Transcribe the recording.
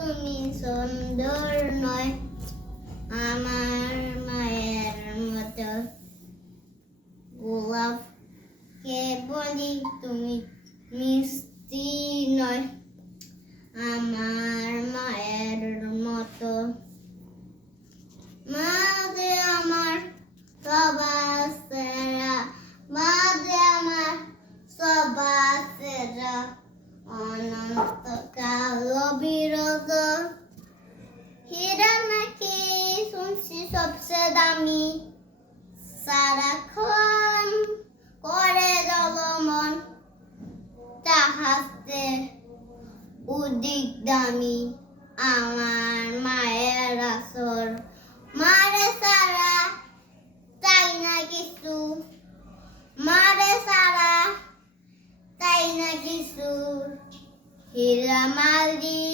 তুমি সুন্দর নয় আমার মায়ের মতো গোলাপকে বলি তুমি মিষ্টি নয় আমার মায়ের মতো মা যে আমার সবার সেরা মা যে আমার সবার সেরা অনন্তকাল অবিরত হীরা নাকি শুনছি সবচেয়ে দামি সারাক্ষণ করে জলমন তাহাতে অধিক দামি আমার মায়ের আসর মারে সারা তাই না কিছু মারে সারা তাই না কিছু হীরা মালি